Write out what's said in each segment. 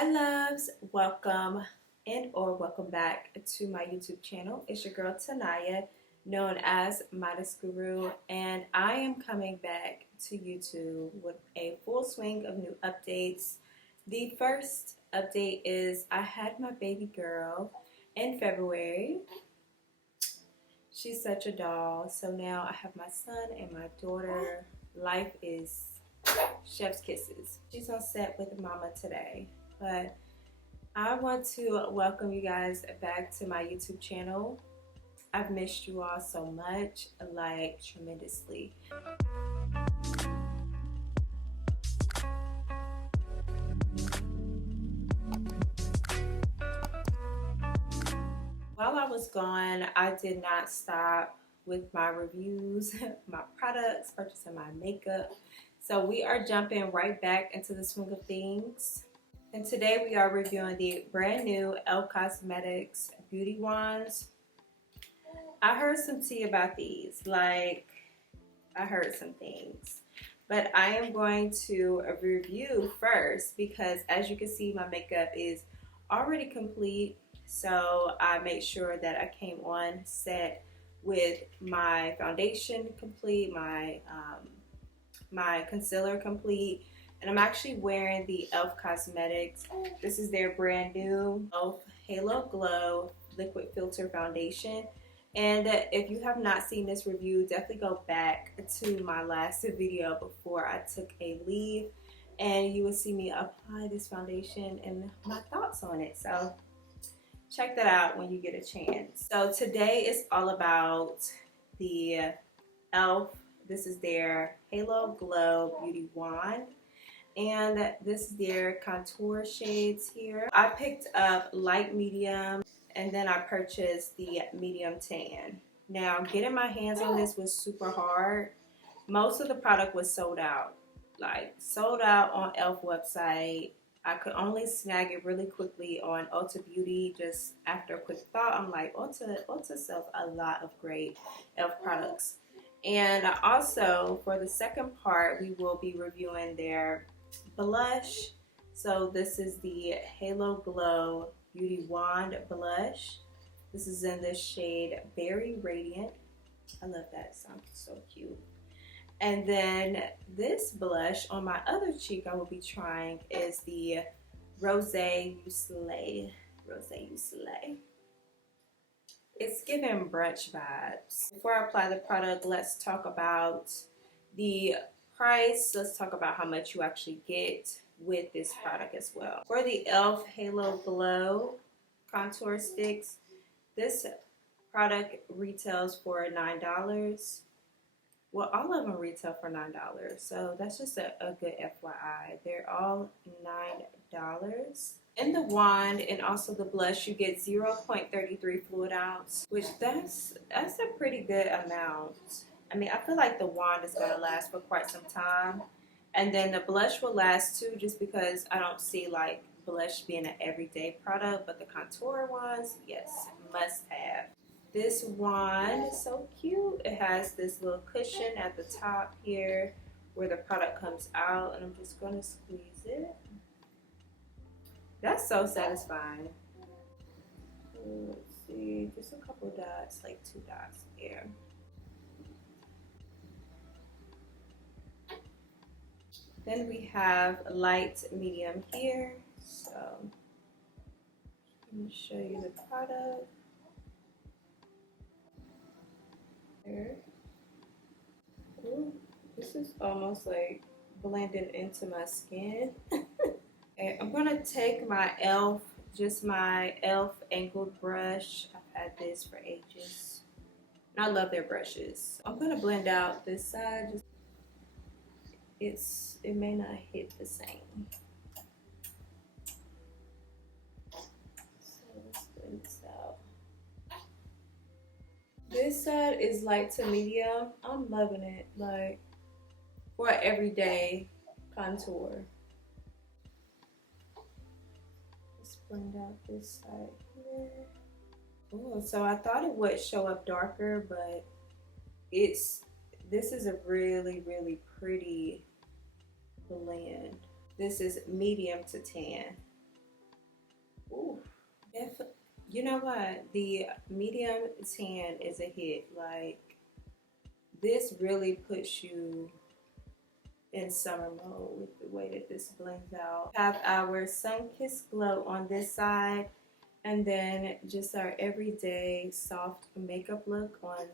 Hi loves, welcome welcome back to my YouTube channel. It's your girl Tanaya, known as Modest Guru, and I am coming back to YouTube with a full swing of new updates. The first update is I had my baby girl in February. She's such a doll. So now I have my son and my daughter. Life is chef's kisses. She's on set with mama today. But I want to welcome you guys back to my YouTube channel. I've missed you all so much, like tremendously. While I was gone, I did not stop with my reviews, my products, purchasing my makeup. So we are jumping right back into the swing of things. And today we are reviewing the brand new e.l.f. Cosmetics Beauty Wands. I heard some tea about these, like I heard some things. But I am going to review first because as you can see my makeup is already complete. So I made sure that I came on set with my foundation complete, my concealer complete. And I'm actually wearing the e.l.f. Cosmetics. This is their brand new e.l.f. Halo Glow Liquid Filter Foundation. And if you have not seen this review, definitely go back to my last video before I took a leave. And you will see me apply this foundation and my thoughts on it. So check that out when you get a chance. So today is all about the e.l.f. This is their Halo Glow Beauty Wand. And this is their contour shades here. I picked up light medium and then I purchased the medium tan. Now getting my hands on this was super hard. Most of the product was sold out. Like sold out on e.l.f. website. I could only snag it really quickly on Ulta Beauty just after a quick thought. I'm like, Ulta sells a lot of great e.l.f. products. And also for the second part, we will be reviewing their blush. So this is the Halo Glow Beauty Wand blush. This is in the shade Berry Radiant. I love that, it sounds so cute. And then this blush on my other cheek I will be trying is the Rosé You Slay. Rosé You Slay. It's giving brunch vibes. Before I apply the product, let's talk about the price. Let's talk about how much you actually get with this product as well. For the e.l.f. Halo Glow contour sticks, this product retails for $9. Well, all of them retail for $9, so that's just a good FYI. They're all $9. In the wand and also the blush, you get 0.33 fluid ounce, which that's a pretty good amount. I mean, I feel like the wand is going to last for quite some time. And then the blush will last too, just because I don't see like blush being an everyday product. But the contour ones, yes, must have. This wand is so cute. It has this little cushion at the top here where the product comes out. And I'm just going to squeeze it. That's so satisfying. Let's see, just a couple dots, like 2 dots here. Then we have light medium here. So let me show you the product. There. Ooh, this is almost like blending into my skin. Okay, I'm gonna take my e.l.f. just my e.l.f. angled brush. I've had this for ages. And I love their brushes. I'm gonna blend out this side. It may not hit the same. So let's blend this out. This side is light to medium. I'm loving it, like for an everyday contour. Let's blend out this side here. Oh, so I thought it would show up darker, but this is a really, really pretty blend. This is medium to tan. Ooh, you know what? The medium tan is a hit. Like, this really puts you in summer mode with the way that this blends out. Have our sun-kissed glow on this side, and then just our everyday soft makeup look on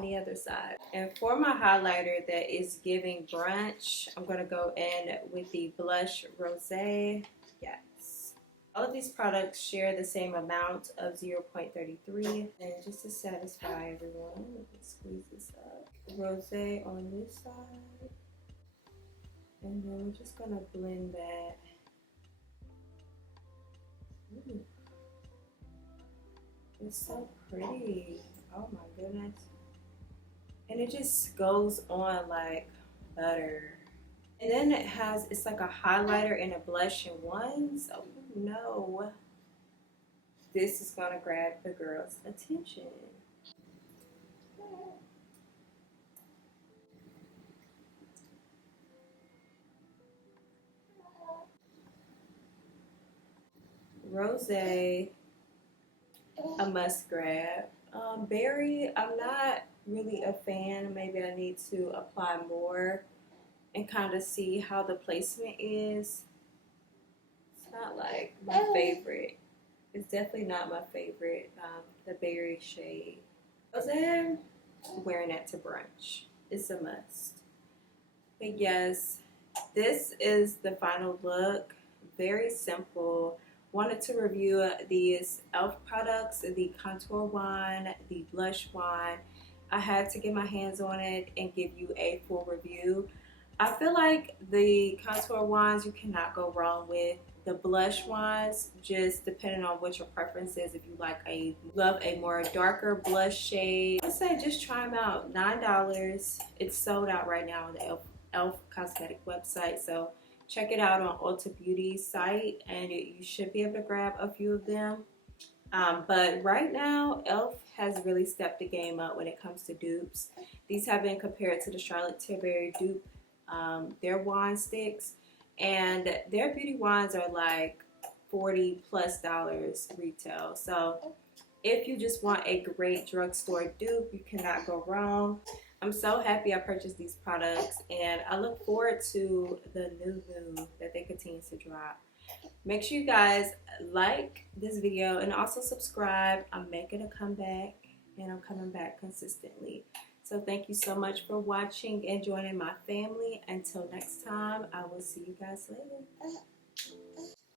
the other side. And for my highlighter that is giving brunch, I'm gonna go in with the blush rosé. Yes. All of these products share the same amount of 0.33. And just to satisfy everyone, let me squeeze this up. Rosé on this side. And then we're just gonna blend that. Ooh, it's so pretty. Oh my goodness. And it just goes on like butter. And then it's like a highlighter and a blush in one. So no, this is gonna grab the girl's attention. Rosé, a must grab. Berry, I'm not really a fan. Maybe I need to apply more and kind of see how the placement is. It's not like my favorite. It's definitely not my favorite, the berry shade. Rosé, wearing that to brunch. It's a must. But yes, this is the final look. Very simple. Wanted to review these e.l.f. products, the contour wand, the blush wand. I had to get my hands on it and give you a full review. I feel like the contour wands you cannot go wrong with. The blush wands, just depending on what your preference is. If you love a more darker blush shade, I say just try them out. $9. It's sold out right now on the e.l.f. Cosmetic website, so check it out on Ulta Beauty's site, and you should be able to grab a few of them. But right now, e.l.f. has really stepped the game up when it comes to dupes. These have been compared to the Charlotte Tilbury dupe, their wand sticks, and their beauty wands are like $40+ retail. So if you just want a great drugstore dupe, you cannot go wrong. I'm so happy I purchased these products, and I look forward to the new that they continue to drop. Make sure you guys like this video and also subscribe. I'm making a comeback, and I'm coming back consistently. So thank you so much for watching and joining my family. Until next time, I will see you guys later.